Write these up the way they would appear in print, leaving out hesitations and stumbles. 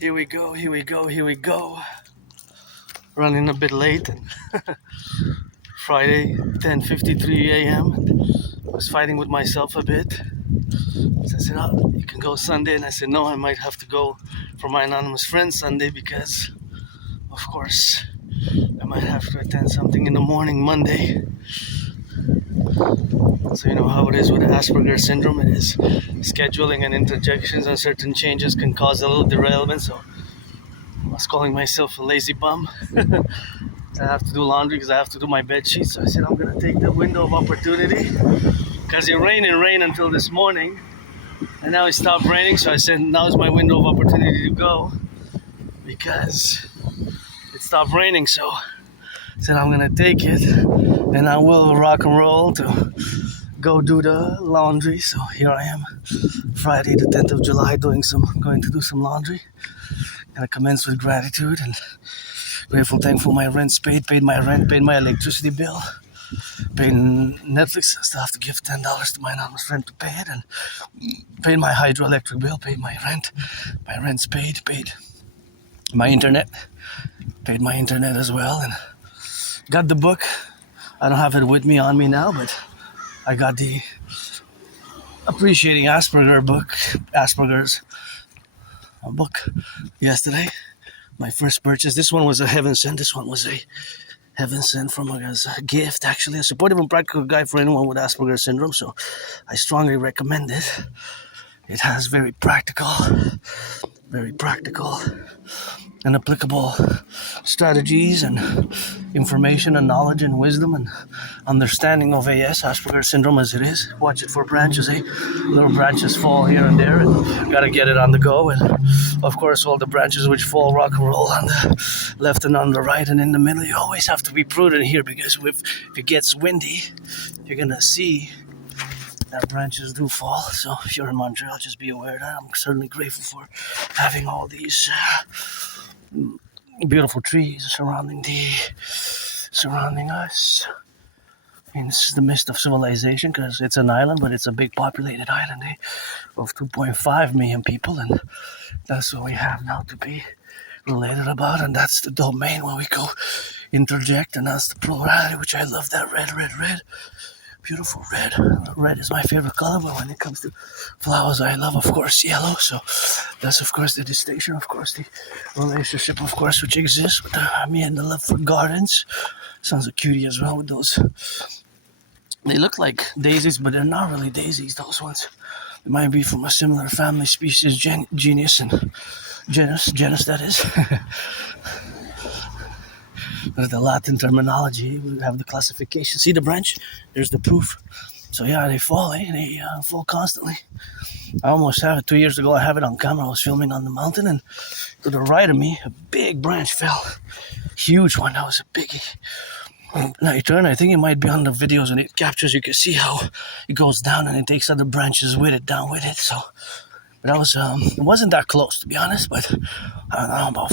Here we go. Running a bit late. Friday, 10:53 a.m. I was fighting with myself a bit. So I said, oh, you can go Sunday. And I said, no, I might have to go for my anonymous friend Sunday because, of course, I might have to attend something in the morning Monday. So you know how it is with Asperger's syndrome. It is scheduling and interjections and certain changes can cause a little derailment. So I was calling myself a lazy bum. I have to do laundry because I have to do my bed sheets. So I said I'm going to take the window of opportunity because it rained until this morning. And now it stopped raining. So I said now is my window of opportunity to go because it stopped raining. So I said I'm going to take it and I will rock and roll to go do the laundry. So here I am, Friday the 10th of July, going to do some laundry. And I commence with gratitude and grateful, thankful my rent's paid my rent, paid my electricity bill, paid Netflix. I still have to give $10 to my anonymous friend to pay it, and paid my hydroelectric bill, paid my rent's paid my internet, paid my internet as well, and got the book. I don't have it with me on me now, but I got the Appreciating Asperger's book yesterday. My first purchase. This one was a heaven sent. This one was a heaven sent from a gift, actually. A supportive and practical guide for anyone with Asperger's syndrome. So I strongly recommend it. It has very practical and applicable strategies and information and knowledge and wisdom and understanding of Asperger's syndrome as it is. Watch it for branches, little branches fall here and there, and gotta get it on the go. And of course, all the branches which fall rock and roll on the left and on the right and in the middle. You always have to be prudent here because if it gets windy, you're gonna see that branches do fall. So if you're in Montreal, just be aware of that. I'm certainly grateful for having all these beautiful trees surrounding us. I mean, this is the midst of civilization because it's an island, but it's a big populated island of 2.5 million people, and that's what we have now to be related about, and that's the domain where we go interject, and that's the plurality, which I love. That red. Beautiful red. Red is my favorite color, but when it comes to flowers, I love, of course, yellow. So that's, of course, the distinction, of course, the relationship, of course, which exists with me and the love for gardens. Sounds a cutie as well with those. They look like daisies, but they're not really daisies, those ones. They might be from a similar family, species, genus, that is. There's the Latin terminology. We have the classification. See the branch? There's the proof. So yeah, they fall. They fall constantly. I almost have it. 2 years ago, I have it on camera. I was filming on the mountain, and to the right of me, a big branch fell. Huge one. That was a biggie. Now you turn. I think it might be on the videos, and it captures. You can see how it goes down, and it takes other branches with it, down with it. So, but it wasn't that close, to be honest. But I don't know, about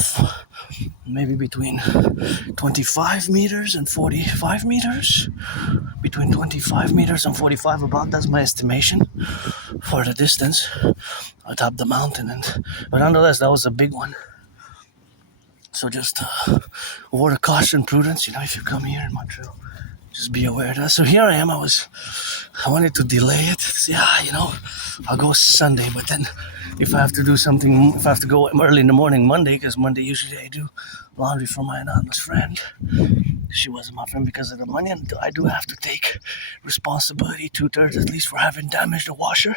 maybe between 25 meters and 45 meters. Between 25 meters and 45, about, that's my estimation for the distance atop the mountain. But nonetheless, that was a big one. So just a word of caution, prudence, if you come here in Montreal, just be aware of that. So here I am. I wanted to delay it. See, I'll go Sunday, but then if I have to do something, if I have to go early in the morning Monday, because Monday usually I do laundry for my anonymous friend. She wasn't my friend because of the money, and I do have to take responsibility, 2/3 at least, for having damaged the washer.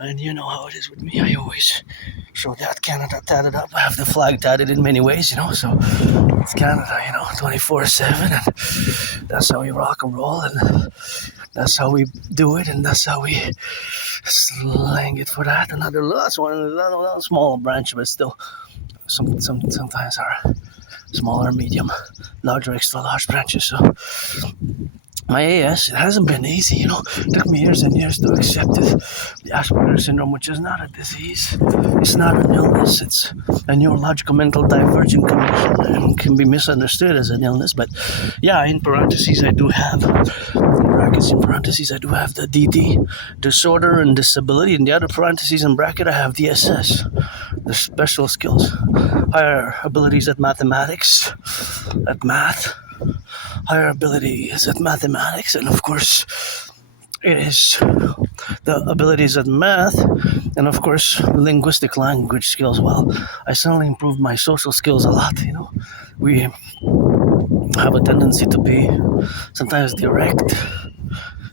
And you know how it is with me. I always show that Canada tatted up. I have the flag tatted in many ways, so it's Canada, 24/7, and that's how we rock and roll, and that's how we do it, and that's how we slang it for that. Another last one, a small branch, but still, sometimes are smaller, medium, larger, extra large branches. So my AS, it hasn't been easy, It took me years and years to accept it. The Asperger's syndrome, which is not a disease, it's not an illness, it's a neurological mental divergent condition and can be misunderstood as an illness. But yeah, in parentheses, I do have, the DD, disorder and disability. In the other parentheses and bracket, I have DSS, There's special skills, higher abilities at mathematics, at math, higher abilities at mathematics, and of course, it is the abilities at math, and of course, linguistic language skills. Well, I certainly improved my social skills a lot. We have a tendency to be sometimes direct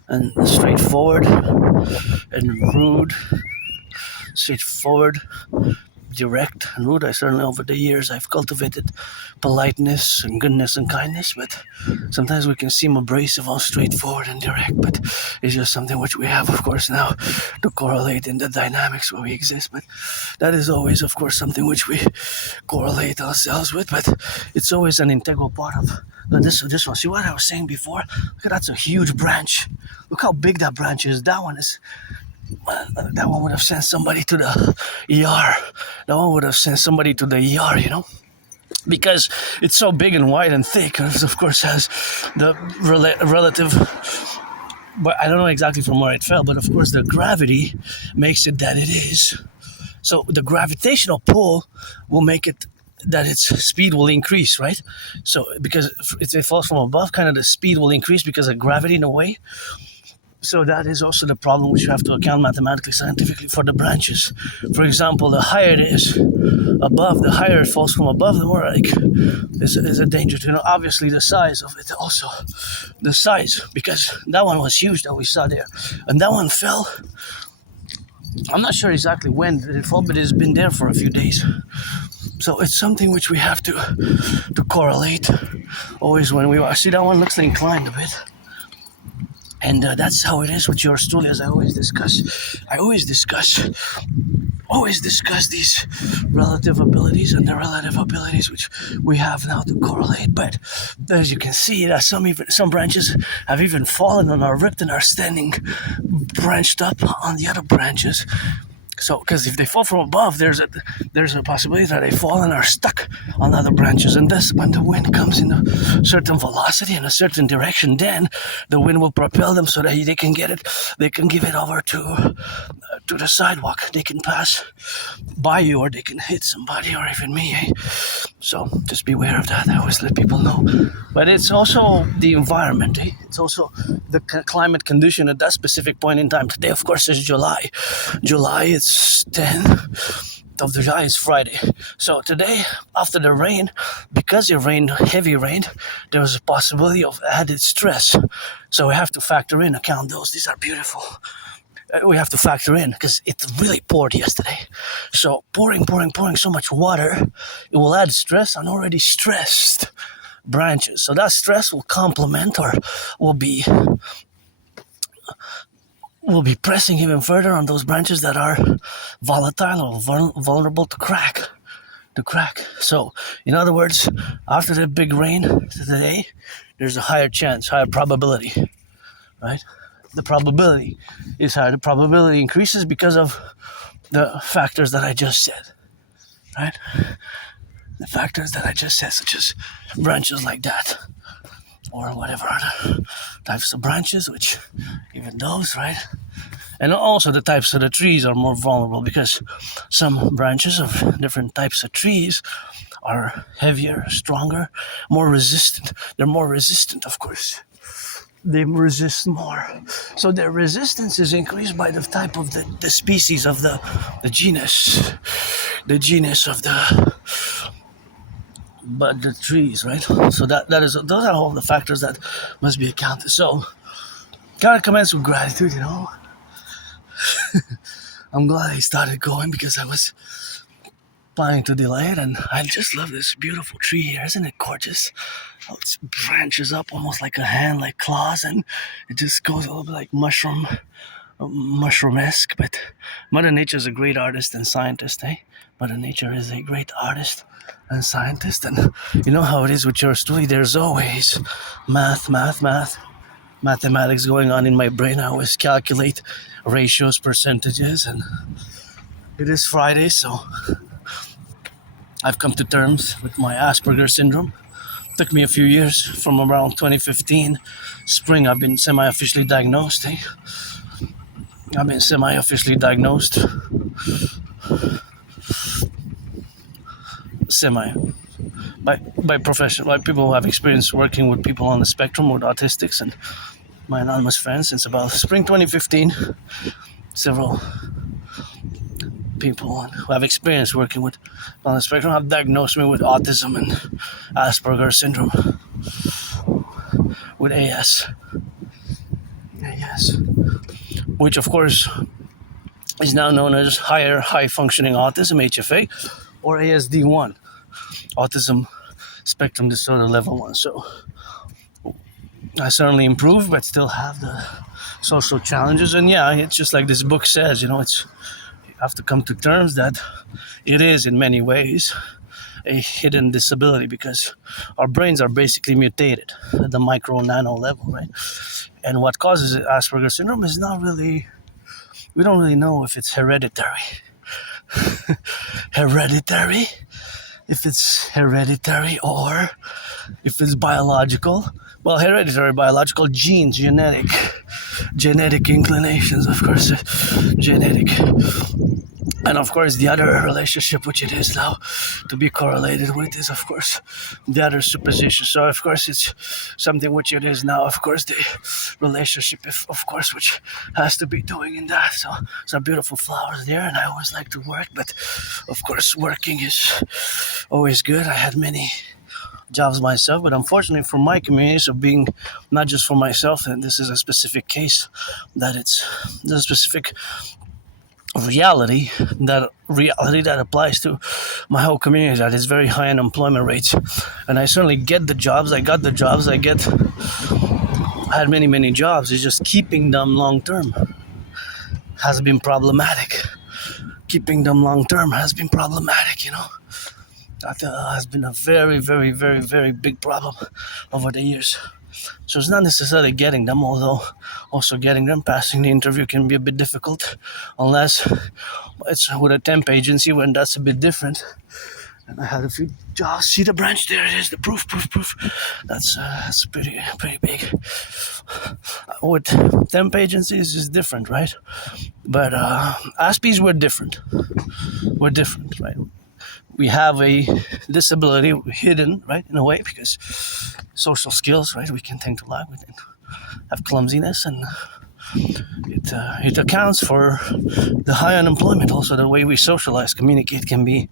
and straightforward and rude. Straightforward, direct, and rude. I certainly, over the years, I've cultivated politeness and goodness and kindness, but sometimes we can seem abrasive or straightforward and direct, but it's just something which we have, of course, now to correlate in the dynamics where we exist. But that is always, of course, something which we correlate ourselves with, but it's always an integral part of this one. See what I was saying before? Look at that's a huge branch. Look how big that branch is. That one is. That one would have sent somebody to the ER. That one would have sent somebody to the ER, because it's so big and wide and thick. It, of course, has the relative. But I don't know exactly from where it fell, but of course, the gravity makes it that it is. So the gravitational pull will make it that its speed will increase, right? So because if it falls from above, kind of the speed will increase because of gravity in a way. So that is also the problem which you have to account mathematically, scientifically for the branches. For example, the higher it is above, the higher it falls from above, the more is a danger to obviously the size of it also. The size, because that one was huge that we saw there. And that one fell, I'm not sure exactly when did it fall, but it's been there for a few days. So it's something which we have to correlate always when we see that one looks inclined a bit. And that's how it is with yours truly, as I always discuss these relative abilities and the relative abilities which we have now to correlate. But as you can see, that some branches have even fallen and are ripped and are standing branched up on the other branches. So, because if they fall from above, there's a possibility that they fall and are stuck on other branches. And thus, when the wind comes in a certain velocity in a certain direction, then the wind will propel them so that they can get it. They can give it over to the sidewalk. They can pass by you, or they can hit somebody, or even me. So just beware of that. I always let people know. But it's also the environment. It's also the climate condition at that specific point in time. Today, of course, is July. It's 10th of July, is Friday. So today, after the rain, because it rained, heavy rain, there was a possibility of added stress. So we have to account those. These are beautiful. We have to factor in because it really poured yesterday. So pouring so much water, it will add stress on already stressed branches. So that stress will complement or will be pressing even further on those branches that are volatile or vulnerable to crack. So, in other words, after the big rain today, there's a higher chance, higher probability, right? The probability is higher. The probability increases because of the factors that I just said, right? The factors that I just said, such as branches like that, or whatever other types of branches, which even those, right? And also the types of the trees are more vulnerable because some branches of different types of trees are heavier, stronger, more resistant. They're more resistant, of course. They resist more. So their resistance is increased by the type of the species of the genus of the trees, right? So that is, those are all the factors that must be accounted. So gotta commence with gratitude, I'm glad I started going because I was planning to delay it, and I just love this beautiful tree here. Isn't it gorgeous? How it branches up almost like a hand, like claws, and it just goes a little bit like mushroom-esque. But Mother Nature is a great artist and scientist, Mother Nature is a great artist and scientist, and you know how it is with your story. There's always mathematics going on in my brain. I always calculate ratios, percentages, and it is Friday, so I've come to terms with my Asperger's syndrome. It took me a few years. From around 2015 spring, I've been semi-officially diagnosed. I've been semi-officially diagnosed. semi by profession, by people who have experience working with people on the spectrum with autistics, and my anonymous friends since about spring 2015. Several people who have experience working with on the spectrum have diagnosed me with autism and Asperger's syndrome, with AS, which of course is now known as high functioning autism, HFA, or ASD1, autism spectrum disorder level 1. So I certainly improved, but still have the social challenges. And yeah, it's just like this book says, it's you have to come to terms that it is in many ways a hidden disability, because our brains are basically mutated at the micro nano level, right? And what causes Asperger's syndrome is not really, we don't really know if it's hereditary. If it's hereditary or if it's biological. Well, hereditary, biological, genes, genetic inclinations, of course, genetic. And of course, the other relationship which it is now to be correlated with is, of course, the other supposition. So, of course, it's something which it is now, of course, the relationship, of course, which has to be doing in that. So, some beautiful flowers there, and I always like to work, but, of course, working is always good. I had many jobs myself, but unfortunately for my community, so being not just for myself, and this is a specific case, that there's a specific reality that applies to my whole community, that is very high unemployment rates. And I certainly get the jobs, I had many jobs. It's just keeping them long term has been problematic. That has been a very big problem over the years. So it's not necessarily getting them, although also getting them, passing the interview can be a bit difficult, unless it's with a temp agency, when that's a bit different. And I had a few jobs. See the branch? There it is, the proof. That's pretty big. With temp agencies is different, right? But Aspies were different. Right? We have a disability hidden, right, in a way, because social skills, right, we can tend to lack, we can have clumsiness, and it accounts for the high unemployment. Also, the way we socialize, communicate can be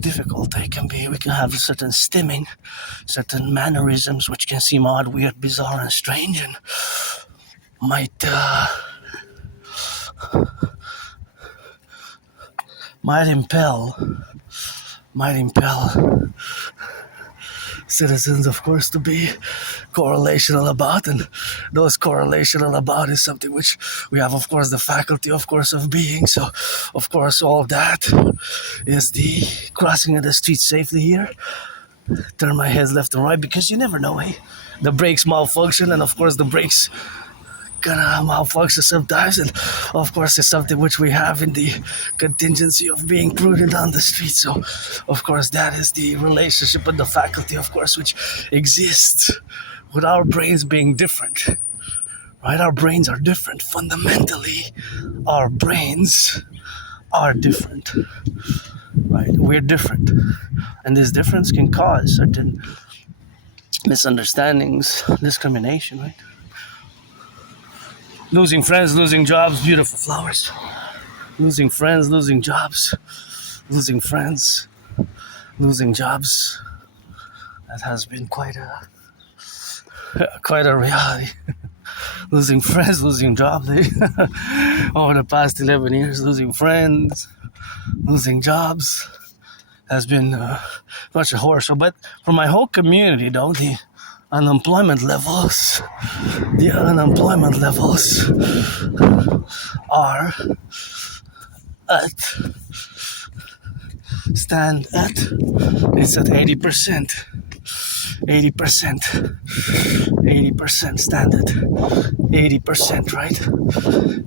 difficult. We can have certain stimming, certain mannerisms which can seem odd, weird, bizarre, and strange, and might impel citizens, of course, to be correlational about, and those correlational about is something which we have, of course, the faculty, of course, of being. So, of course, all of that is the crossing of the street safely here. Turn my heads left and right, because you never know, the brakes malfunction, and of course the brakes gonna malfunction sometimes, and of course it's something which we have in the contingency of being prudent on the street. So of course that is the relationship with the faculty, of course, which exists with our brains being different, right? Our brains are different. Fundamentally, our brains are different, right? We're different, and this difference can cause certain misunderstandings, discrimination, right? Losing friends, losing jobs, beautiful flowers. Losing friends, losing jobs, losing friends, losing jobs. That has been quite a reality. Losing friends, losing jobs. Over the past 11 years, losing friends, losing jobs has been much a horror. So, but for my whole community, though, the unemployment levels are it's at 80%, 80% standard, 80%, right?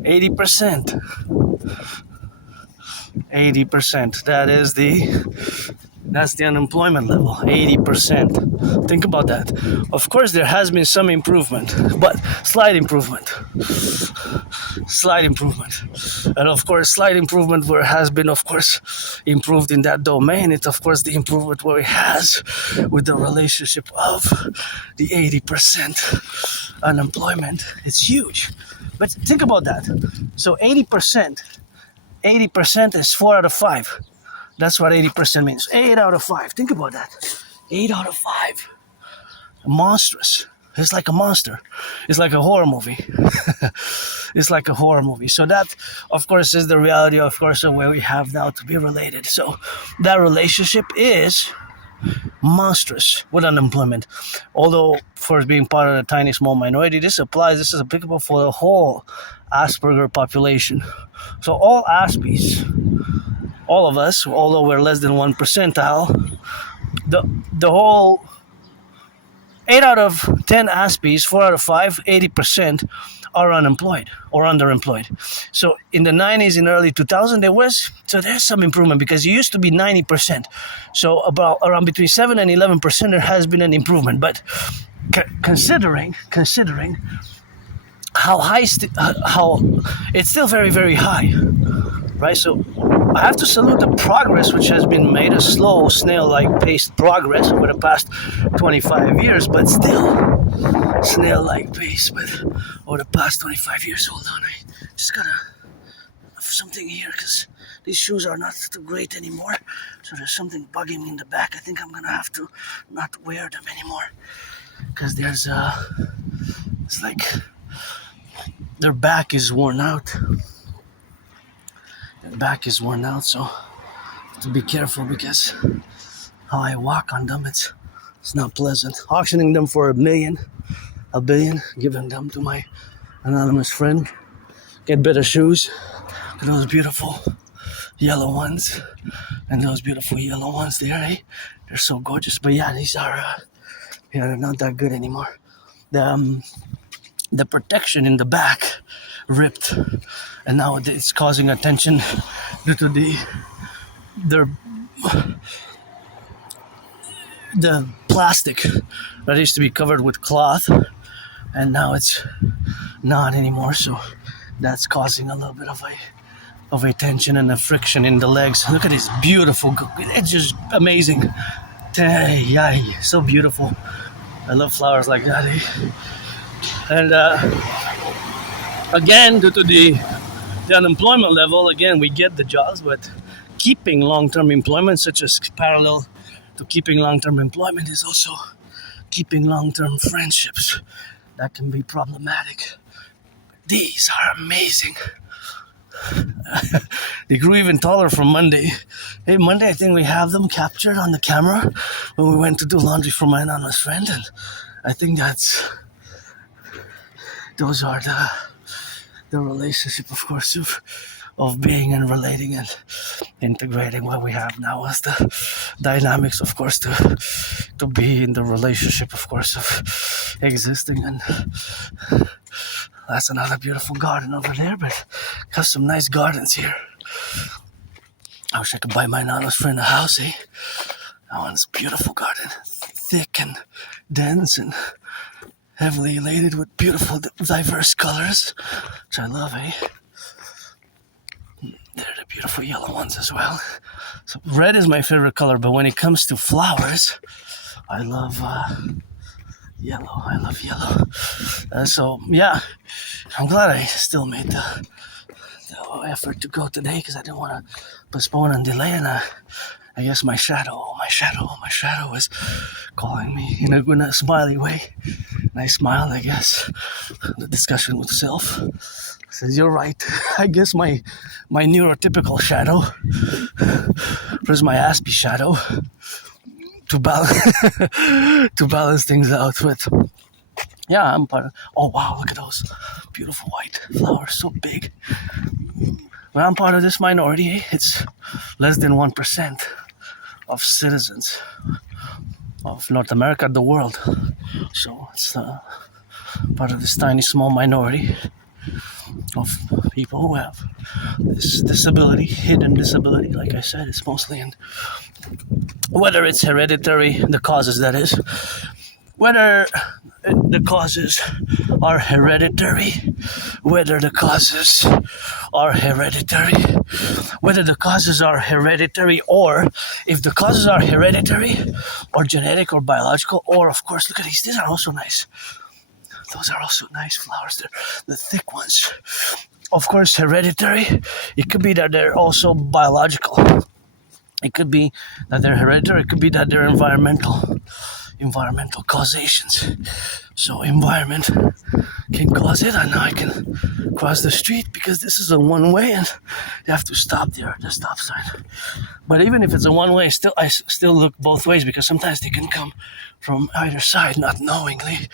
80%, that's the unemployment level, 80%. Think about that. Of course, there has been some improvement, but slight improvement. slight improvement. And of course, slight improvement where it has been, of course, improved in that domain. It's, of course, the improvement where it has with the relationship of the 80% unemployment. It's huge. But think about that. So 80% is 4 out of 5. That's what 80% means. 8 out of 5. Think about that. 8 out of 5. Monstrous. It's like a monster. It's like a horror movie. It's like a horror movie. So that, of course, is the reality, of course, of where we have now to be related. So that relationship is monstrous with unemployment. Although, for being part of the tiny small minority, this is applicable for the whole Asperger population. So all Aspies, all of us, although we're less than 1 percentile, the whole 8 out of 10 Aspies, 4 out of 5, 80% are unemployed or underemployed. So in the 90s and early 2000s, there's some improvement because it used to be 90%. So about around between 7 and 11% there has been an improvement. But considering how high, how it's still very, very high, right? So I have to salute the progress which has been made, a slow, snail-like paced progress over the past 25 years, but still snail-like pace. But over the past 25 years, hold on, I just gotta have something here because these shoes are not too great anymore. So there's something bugging me in the back. I think I'm gonna have to not wear them anymore because there's it's like their back is worn out. Back is worn out, so I have to be careful because how I walk on them, it's not pleasant. Auctioning them for $1 billion, giving them to my anonymous friend. Get better shoes. Those beautiful yellow ones, and those beautiful yellow ones there, eh? They're so gorgeous. But yeah, these are they're not that good anymore. The protection in the back ripped, and now it's causing attention due to the plastic that used to be covered with cloth, and now it's not anymore. So that's causing a little bit of a tension and a friction in the legs. Look at this beautiful, it's just amazing. So beautiful. I love flowers like that, eh? And again, due to the unemployment level, again, we get the jobs, but keeping long-term employment, such as parallel to keeping long-term employment, is also keeping long-term friendships. That can be problematic. These are amazing. They grew even taller from Monday. Hey, Monday, I think we have them captured on the camera when we went to do laundry for my anonymous friend, and I think those are the relationship, of course, of being and relating and integrating what we have now as the dynamics, of course, to be in the relationship, of course, of existing. And that's another beautiful garden over there, but got some nice gardens here. I wish I could buy my anonymous friend a house, eh? That one's a beautiful garden, thick and dense and heavily elated with beautiful, diverse colors, which I love, eh? They're the beautiful yellow ones as well. So red is my favorite color, but when it comes to flowers, I love yellow. I love yellow. So yeah, I'm glad I still made the effort to go today because I didn't want to postpone and delay, and I guess my shadow is calling me in a smiley way. And I smiled, I guess. The discussion with self says, you're right. I guess my neurotypical shadow versus my Aspie shadow to balance things out with. Yeah, I'm part of. Oh wow, look at those beautiful white flowers, so big. When I'm part of this minority, it's less than 1% of citizens of North America, the world. So it's part of this tiny small minority of people who have this disability, hidden disability. Like I said, it's mostly in whether it's hereditary, the causes that is, whether the causes are hereditary, whether the causes are hereditary, whether the causes are hereditary, or if the causes are hereditary or genetic or biological, or of course, look at these are also nice. Those are also nice flowers. They're the thick ones. Of course, hereditary. It could be that they're also biological. It could be that they're hereditary. It could be that they're environmental causations. So environment can cause it. I know I can cross the street because this is a one-way and you have to stop there at the stop sign. But even if it's a one-way, I still look both ways because sometimes they can come from either side, not knowingly.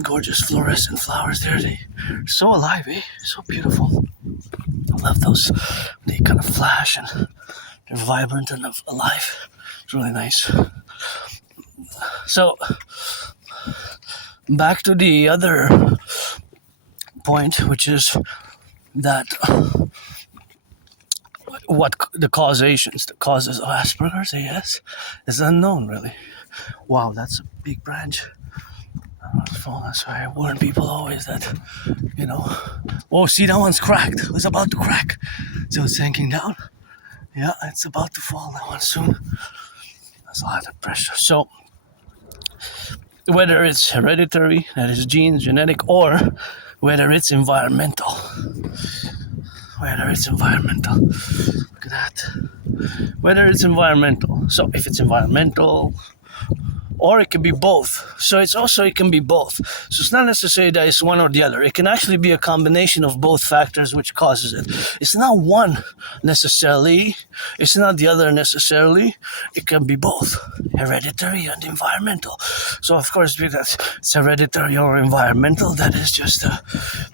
Gorgeous fluorescent flowers there. They're so alive, eh? So beautiful. I love those. They kind of flash and they're vibrant and alive. It's really nice. So, back to the other point, which is that what the causes of Asperger's, yes, is unknown, really. Wow, that's a big branch. That's why I warn people always that, oh, see, that one's cracked. It's about to crack. So it's sinking down. Yeah, it's about to fall, that one soon. That's a lot of pressure. So, whether it's hereditary, that is genes, genetic, or whether it's environmental. Look at that. Whether it's environmental. So, if it's environmental, or it can be both. So it can be both. So it's not necessarily that it's one or the other. It can actually be a combination of both factors which causes it. It's not one necessarily. It's not the other necessarily. It can be both, hereditary and environmental. So of course, if it's hereditary or environmental, that is just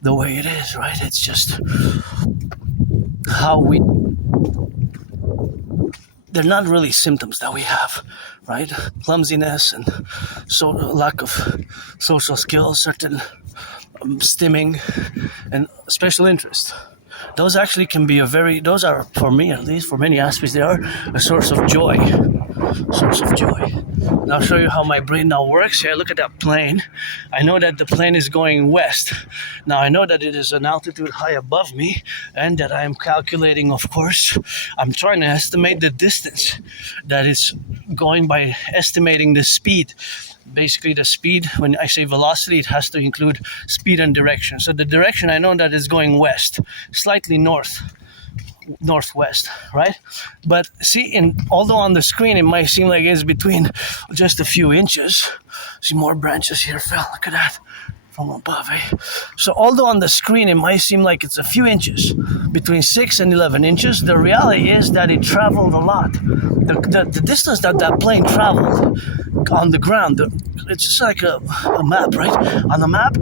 the way it is, right? It's just how they're not really symptoms that we have, right? Clumsiness and lack of social skills, certain stimming, and special interest. Those actually can be those are, for me at least, for many aspects, they are a source of joy. And I'll show you how my brain now works. Here, look at that plane. I know that the plane is going west. Now I know that it is an altitude high above me and that I am calculating, of course. I'm trying to estimate the distance that it's going by estimating the speed. Basically the speed, when I say velocity, it has to include speed and direction. So the direction, I know that is going west, slightly northwest, right? But see, although on the screen it might seem like it's between just a few inches. See, more branches here fell. Look at that from above, eh? So although on the screen it might seem like it's a few inches, between 6 and 11 inches, the reality is that it traveled a lot. The distance that plane traveled on the ground, it's just like a map, right? On the map,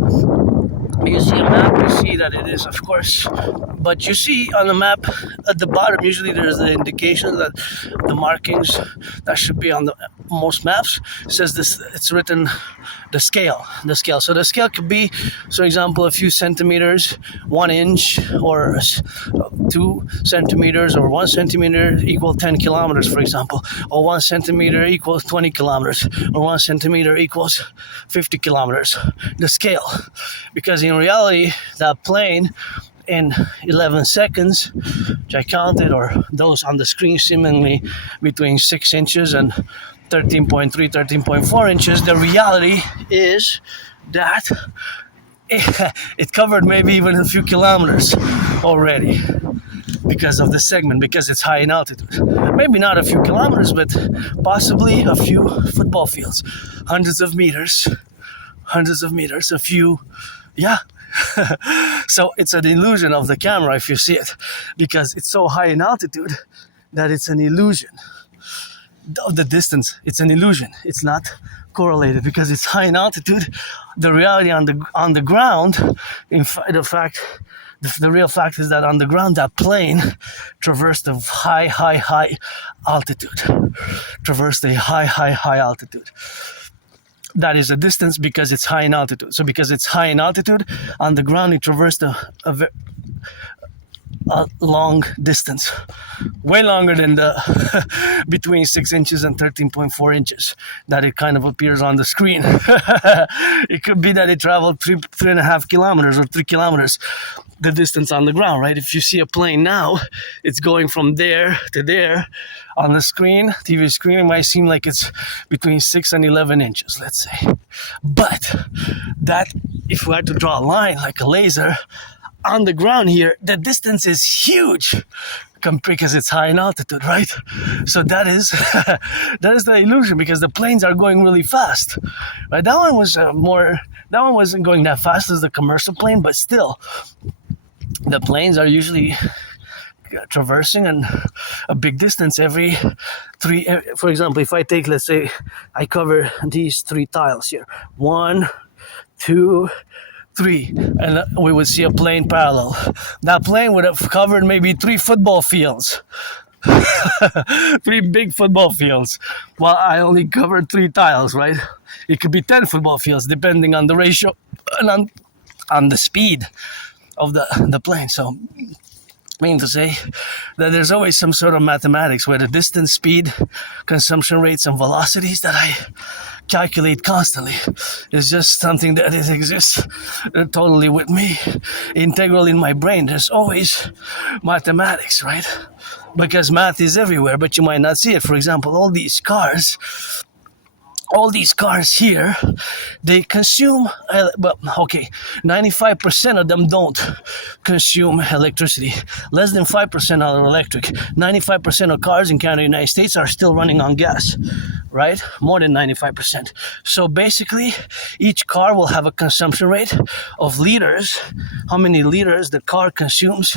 you see a map, you see that it is, of course, but you see on the map at the bottom, usually there's the indication that the markings that should be on most maps says this, it's written the scale. So the scale could be, for example, a few centimeters, 1 inch, or 2 centimeters, or 1 centimeter equal 10 kilometers, for example, or 1 centimeter equals 20 kilometers, or 1 centimeter equals 50 kilometers. The scale, because in reality, that plane in 11 seconds, which I counted, or those on the screen seemingly between 6 inches and 13.3, 13.4 inches, the reality is that it covered maybe even a few kilometers already because of the segment, because it's high in altitude. Maybe not a few kilometers, but possibly a few football fields, hundreds of meters, a few, yeah. So it's an illusion of the camera if you see it, because it's so high in altitude that it's an illusion of the distance. It's an illusion. It's not correlated because it's high in altitude. The reality on the ground, the real fact is that on the ground, that plane traversed a high altitude. That is a distance because it's high in altitude. So because it's high in altitude, on the ground it traversed a long distance, way longer than the between 6 inches and 13.4 inches that it kind of appears on the screen. It could be that it traveled 3.5 kilometers or 3 kilometers, the distance on the ground, right? If you see a plane now, it's going from there to there. On the screen, TV screen, it might seem like it's between 6 and 11 inches, let's say. But that, if we had to draw a line like a laser, on the ground here, the distance is huge because it's high in altitude, right? So that is that is the illusion, because the planes are going really fast, right? That one wasn't going that fast as the commercial plane, but still, the planes are usually traversing a big distance every three. For example, if I take, let's say, I cover these 3 tiles here, 1, 2, 3, and we would see a plane parallel. That plane would have covered maybe 3 football fields. 3 big football fields, while I only covered 3 tiles, right? It could be 10 football fields depending on the ratio and on the speed of the plane. So I mean to say that there's always some sort of mathematics where the distance, speed, consumption rates, and velocities that I calculate constantly is just something that it exists totally with me, integral in my brain. There's always mathematics, right? Because math is everywhere, but you might not see it. For example, all these cars here, they consume, 95% of them don't consume electricity. Less than 5% are electric. 95% of cars in Canada and the United States are still running on gas, right? More than 95%. So basically, each car will have a consumption rate of liters, how many liters the car consumes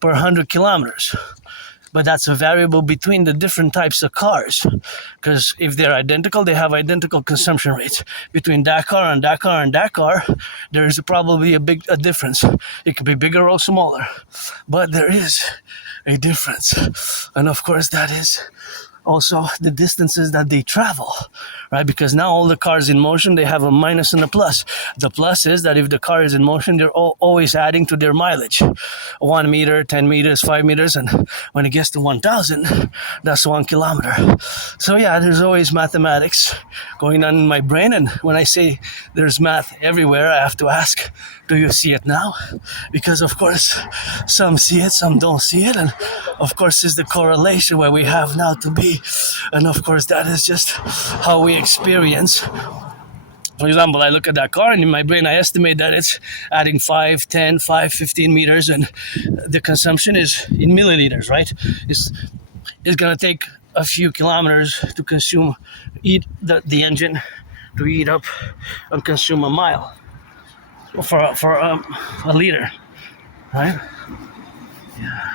per 100 kilometers. But that's a variable between the different types of cars, because if they're identical, they have identical consumption rates. Between that car and that car and that car, there is probably a difference. It could be bigger or smaller, but there is a difference. And of course, that is also the distances that they travel, right? Because now all the cars in motion, they have a minus and a plus. The plus is that if the car is in motion, they're always adding to their mileage. 1 meter, 10 meters, 5 meters, and when it gets to 1,000, that's 1 kilometer. So yeah, there's always mathematics going on in my brain, and when I say there's math everywhere, I have to ask, do you see it now? Because of course, some see it, some don't see it, and of course is the correlation where we have now to be. And of course, that is just how we experience. For example, I look at that car and in my brain, I estimate that it's adding 5, 10, 5, 15 meters, and the consumption is in milliliters, right? It's going to take a few kilometers to eat the engine to eat up and consume a mile for a liter, right? Yeah.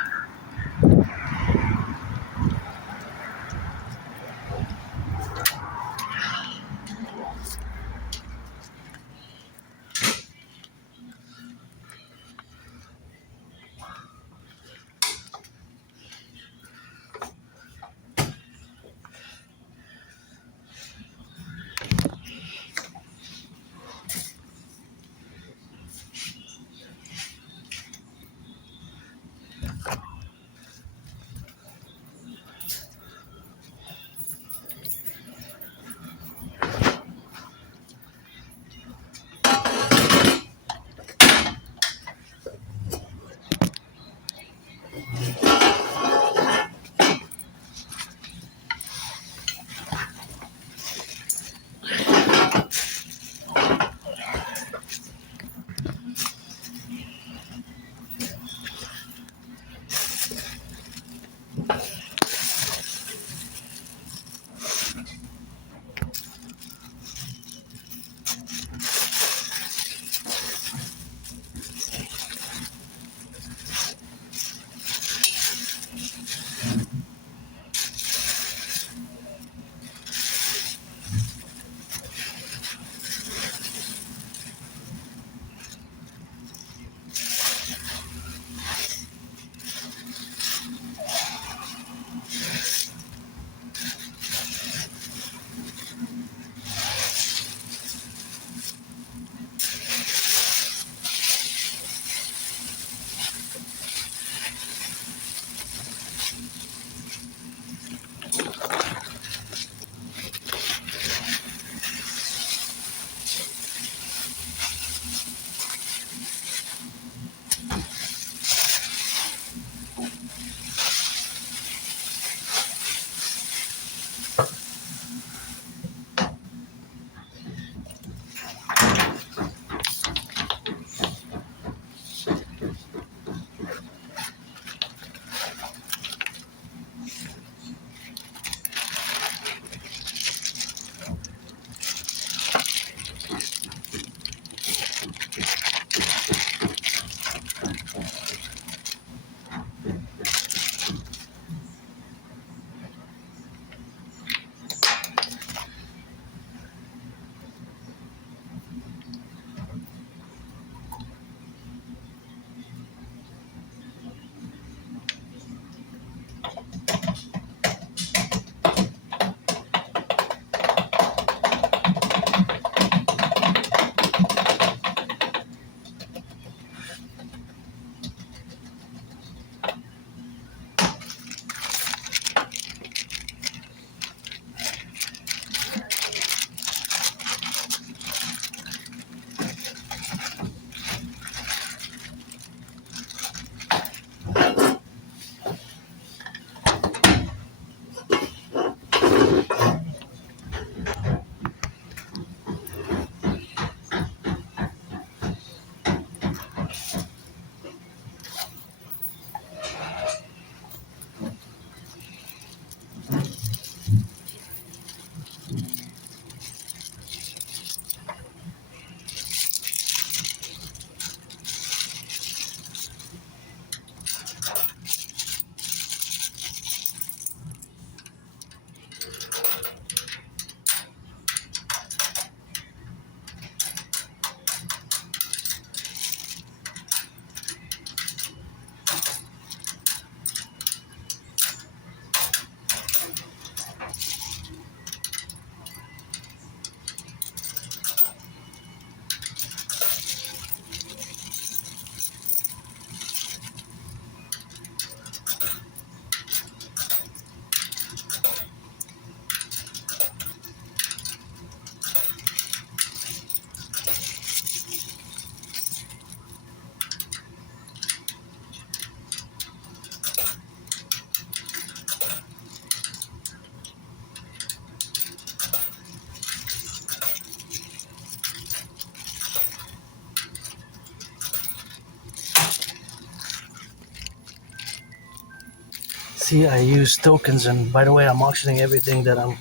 See, I use tokens, and by the way, I'm auctioning everything that I'm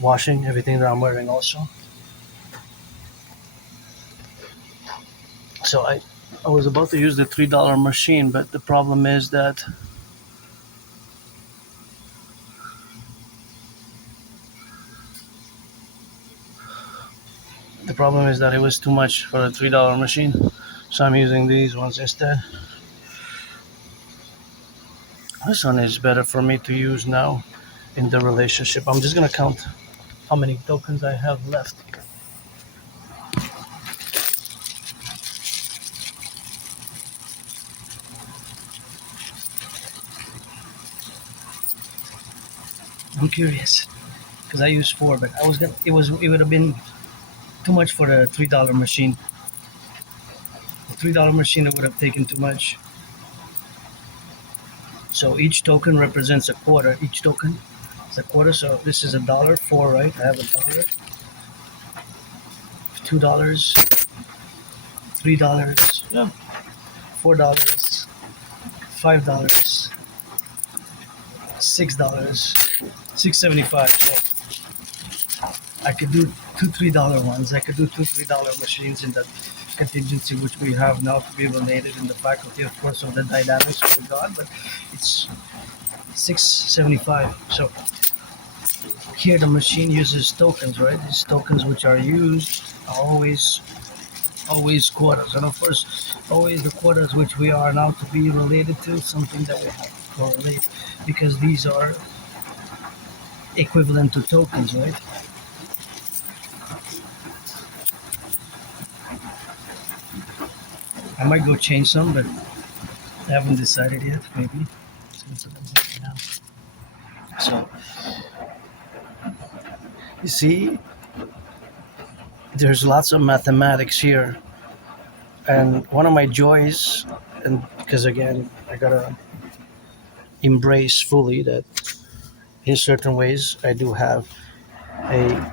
washing, everything that I'm wearing also. So I was about to use the $3 machine, but the problem is that it was too much for a $3 machine, so I'm using these ones instead. This one is better for me to use now in the relationship. I'm just gonna count how many tokens I have left. I'm curious because I used 4, but it would have been too much for the $3 machine. The $3 machine, it would have taken too much. So each token represents a quarter. Each token is a quarter. So this is $1, 4, right? I have $1, $2, $3, yeah, $4, $5, $6, $6.75. So I could do two $3 ones. I could do two $3 machines in that contingency which we have now to be related in the faculty, of course, of the dynamics of God, but it's $6.75. So here the machine uses tokens, right? These tokens which are used are always quarters, and of course always the quarters which we are now to be related to something that we have to correlate, because these are equivalent to tokens, right? I might go change some, but I haven't decided yet. Maybe. So you see, there's lots of mathematics here, and one of my joys, and because again I gotta embrace fully that in certain ways I do have a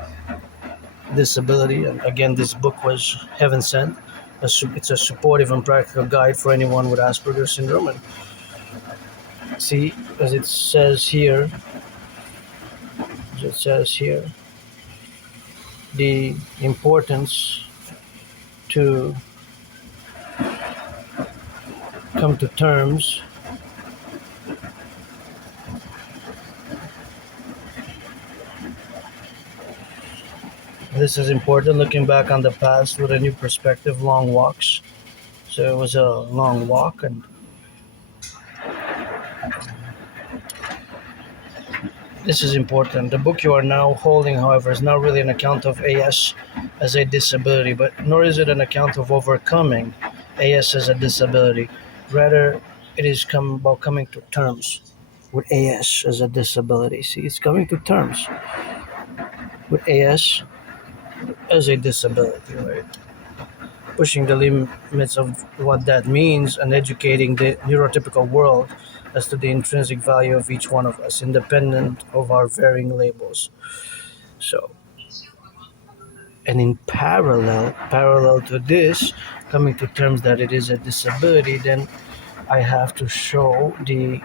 disability, and again this book was heaven sent. It's a supportive and practical guide for anyone with Asperger's syndrome. And see, as it says here, the importance to come to terms this is important, looking back on the past with a new perspective, long walks. So it was a long walk, and this is important. The book you are now holding, however, is not really an account of AS as a disability, but nor is it an account of overcoming AS as a disability. Rather, it is about coming to terms with AS as a disability. See, it's coming to terms with AS as a disability, right? pushing the limits of what that means and educating the neurotypical world as to the intrinsic value of each one of us, independent of our varying labels. So, and in parallel to this, coming to terms that it is a disability, then I have to show the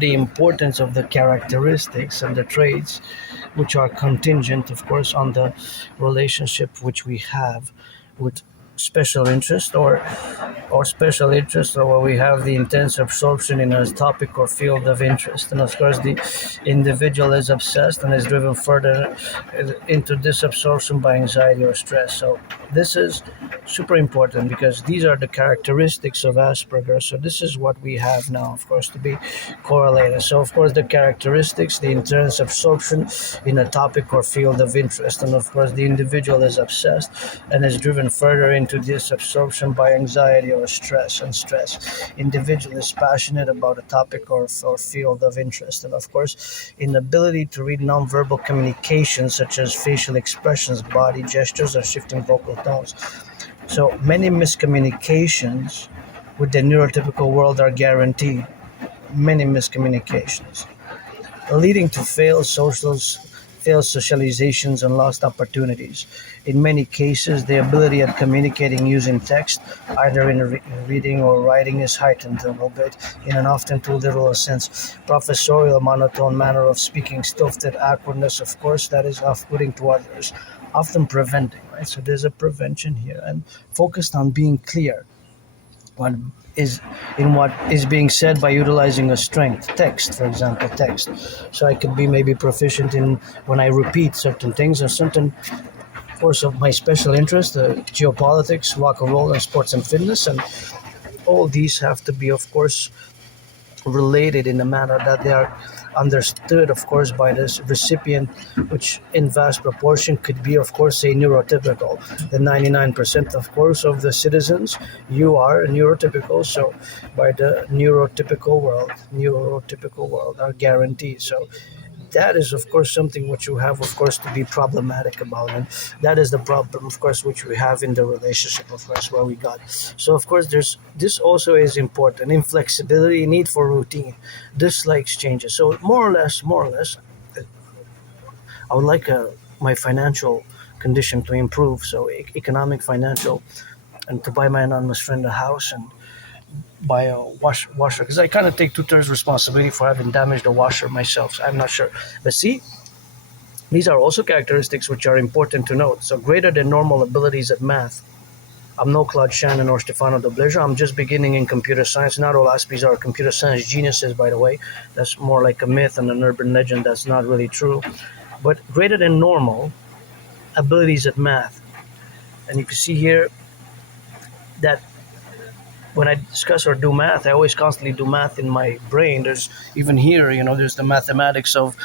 importance of the characteristics and the traits which are contingent, of course, on the relationship which we have with special interest or special interest, or where we have the intense absorption in a topic or field of interest. And of course, the individual is obsessed and is driven further into this absorption by anxiety or stress. So this is super important because these are the characteristics of Asperger. So this is what we have now, of course, to be correlated. So of course, the characteristics, the intense absorption in a topic or field of interest, and of course, the individual is obsessed and is driven further into this absorption by anxiety or stress. And stress, individual is passionate about a topic or field of interest, and of course, inability to read nonverbal communication such as facial expressions, body gestures, or shifting vocal tones. So many miscommunications with the neurotypical world are guaranteed. Many miscommunications, leading to failed socializations and lost opportunities. In many cases, the ability at communicating using text, either in reading or writing, is heightened a little bit, in an often too literal sense. Professorial, monotone manner of speaking, stilted awkwardness, of course, that is off-putting to others, often preventing, right? So there's a prevention here, and focused on being clear what what is being said by utilizing a strength text, for example, text. So I could be maybe proficient in when I repeat certain things or certain course of my special interest, geopolitics, rock and roll, and sports and fitness, and all these have to be, of course, related in a manner that they are understood, of course, by this recipient, which in vast proportion could be, of course, a neurotypical. The 99%, of course, of the citizens, you are neurotypical. So by the neurotypical world are guaranteed. So that is, of course, something which you have, of course, to be problematic about, and that is the problem, of course, which we have in the relationship, of course, where we got. So of course, there's this also is important: inflexibility, need for routine, dislikes changes. So more or less, I would like my financial condition to improve, so economic, financial, and to buy my anonymous friend a house and buy a washer, because I kind of take two-thirds responsibility for having damaged the washer myself. So I'm not sure, but see, these are also characteristics which are important to note. So greater than normal abilities at math. I'm no Claude Shannon or Stefano Dobleja. I'm just beginning in computer science. Not all Aspies are computer science geniuses, by the way. That's more like a myth and an urban legend. That's not really true. But greater than normal abilities at math. And you can see here that when I discuss or do math, I always constantly do math in my brain. There's even here, there's the mathematics, of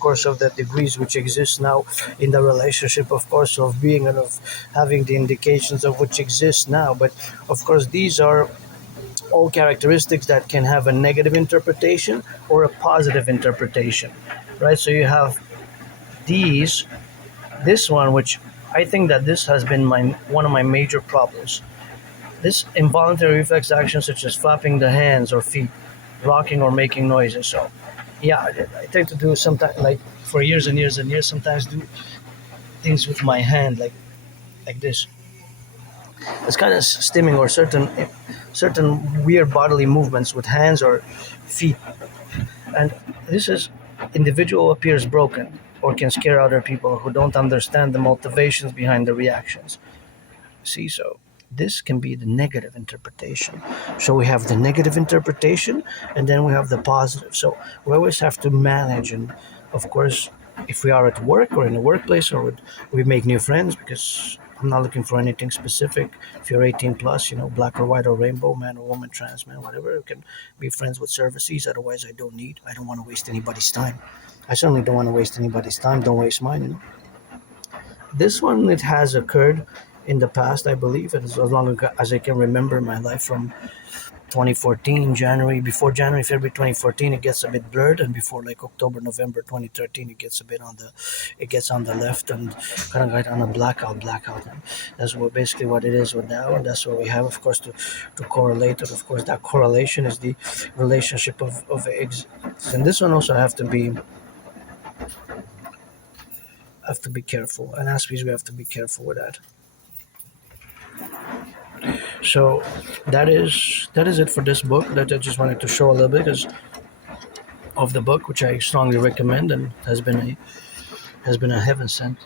course, of the degrees which exist now in the relationship, of course, of being and of having the indications of which exist now. But of course, these are all characteristics that can have a negative interpretation or a positive interpretation, right? So you have this one, which I think that this has been one of my major problems. This involuntary reflex actions such as flapping the hands or feet, rocking or making noises. So, yeah, I tend to do sometimes, like for years and years and years, sometimes do things with my hand, like this. It's kind of stimming, or certain weird bodily movements with hands or feet. And this is individual appears broken or can scare other people who don't understand the motivations behind the reactions. See, so this can be the negative interpretation. So we have the negative interpretation, and then we have the positive. So we always have to manage, and of course, if we are at work or in the workplace, or we make new friends, because I'm not looking for anything specific. If you're 18 plus, black or white or rainbow, man or woman, trans man, whatever, you can be friends with services. Otherwise, I don't want to waste anybody's time. I certainly don't want to waste anybody's time. Don't waste mine. This one, it has occurred in the past, I believe, as long as I can remember in my life, from 2014 January, before January February 2014 it gets a bit blurred, and before like October November 2013 it gets a bit on the left, and kind of right on a blackout, and that's what basically what it is with now. And that's what we have, of course, to correlate it. Of course, that correlation is the relationship of and this one also have to be careful, and Aspies we have to be careful with that. So that is it for this book. That I just wanted to show a little bit of the book, which I strongly recommend, and has been a heaven sent.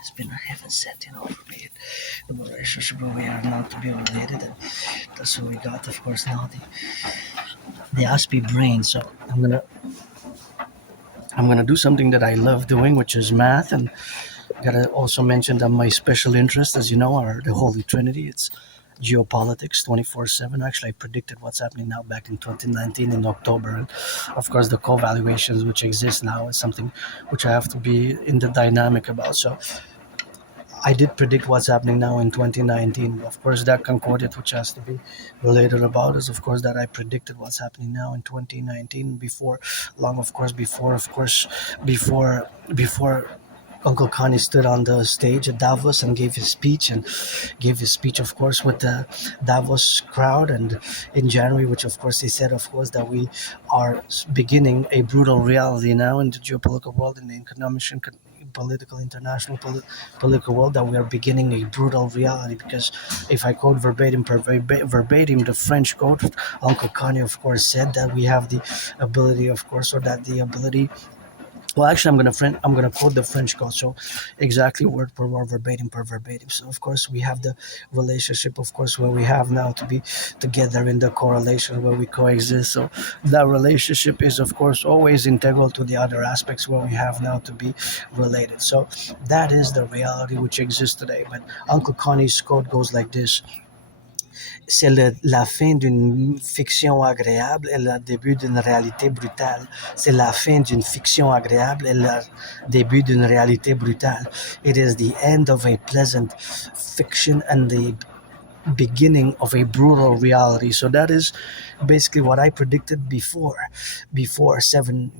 It's been a heaven sent, for me. The relationship where we are not to be related, and that's what we got, of course, now the Aspie brain. So I'm gonna do something that I love doing, which is math, and gotta also mention that my special interest, as you know, are the Holy Trinity. It's geopolitics 24/7. Actually, I predicted what's happening now back in 2019 in October. And of course, the co-valuations which exist now is something which I have to be in the dynamic about. So I did predict what's happening now in 2019. Of course, that concorded, which has to be related about, is of course that I predicted what's happening now in 2019 before long. Before Uncle Connie stood on the stage at Davos and gave his speech, of course, with the Davos crowd, and in January, which of course he said, of course, that we are beginning a brutal reality now in the geopolitical world, in the economic and political, international political world, that we are beginning a brutal reality. Because if I quote verbatim, the French quote, Uncle Connie, of course, said that we have the ability, of course, or that the ability. Well, actually, I'm gonna quote the French quote, so exactly word per word, verbatim per verbatim. So, of course, we have the relationship, of course, where we have now to be together in the correlation where we coexist. So, that relationship is, of course, always integral to the other aspects where we have now to be related. So, that is the reality which exists today. But Uncle Connie's quote goes like this: c'est la fin d'une fiction agréable et le début d'une réalité brutale. C'est la fin d'une fiction agréable et le début d'une réalité brutale. It is the end of a pleasant fiction and the beginning of a brutal reality. So that is basically what I predicted before before January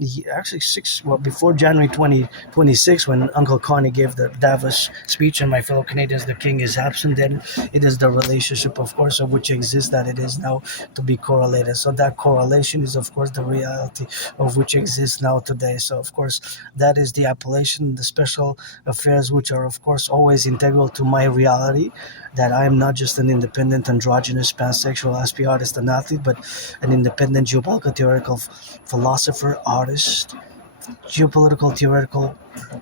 2026, when Uncle Connie gave the Davos speech, and my fellow Canadians, the king is absent. Then it is the relationship, of course, of which exists, that it is now to be correlated. So that correlation is, of course, the reality of which exists now today. So, of course, that is the appellation, the special affairs, which are, of course, always integral to my reality, that I am not just an independent androgynous pansexual Aspie artist and athlete, but an independent geopolitical theoretical philosopher, artist, geopolitical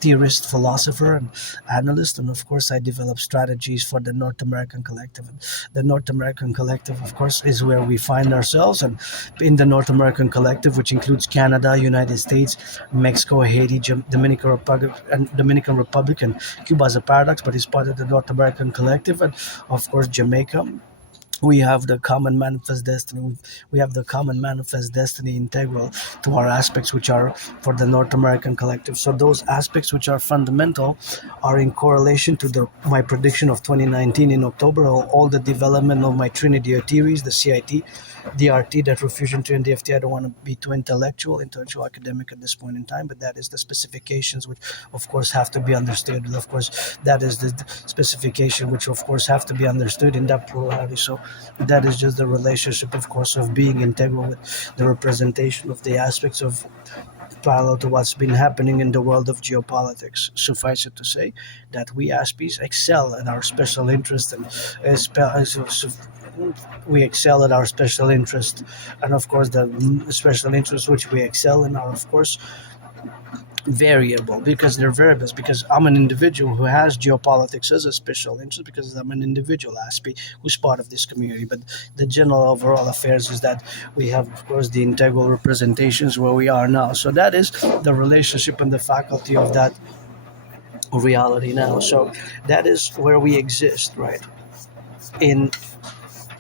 theorist, philosopher, and analyst. And of course, I develop strategies for the North American Collective. And the North American Collective, of course, is where we find ourselves. And in the North American Collective, which includes Canada, United States, Mexico, Haiti, Dominican Republic, and Cuba as a paradox, but it's part of the North American Collective. And of course, Jamaica. We have the common manifest destiny. We have the common manifest destiny integral to our aspects, which are for the North American Collective. So those aspects which are fundamental are in correlation to my prediction of 2019 in October, all the development of my Trinity of theories, the CIT, DRT, that refusion to DFT. I don't want to be too intellectual academic at this point in time, but that is the specifications which, of course, have to be understood. And of course, that is the specification which, of course, have to be understood in that plurality. So that is just the relationship, of course, of being integral with the representation of the aspects of parallel to what's been happening in the world of geopolitics. Suffice it to say that we Aspies excel at our special interest, and we excel at our special interest, and of course the special interests which we excel in are, of course, variable, because they're variables, because I'm an individual who has geopolitics as a special interest, because I'm an individual Aspie who's part of this community. But the general overall affairs is that we have, of course, the integral representations where we are now. So that is the relationship and the faculty of that reality now. So that is where we exist, right? In,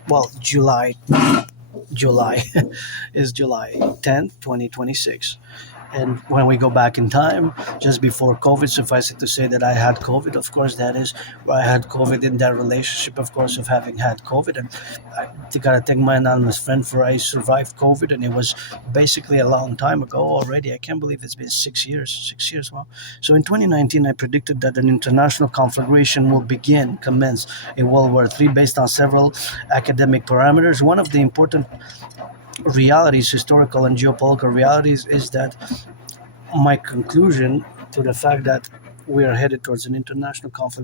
well, July is July 10th, 2026. And when we go back in time, just before COVID, suffice it to say that I had COVID. Of course, that is where I had COVID in that relationship, of course, of having had COVID. And I gotta thank my anonymous friend for I survived COVID, and it was basically a long time ago already. I can't believe it's been 6 years. 6 years, wow. So in 2019, I predicted that an international conflagration will commence in World War III based on several academic parameters. One of the important realities, historical and geopolitical realities, is that my conclusion to the fact that we are headed towards an international conflict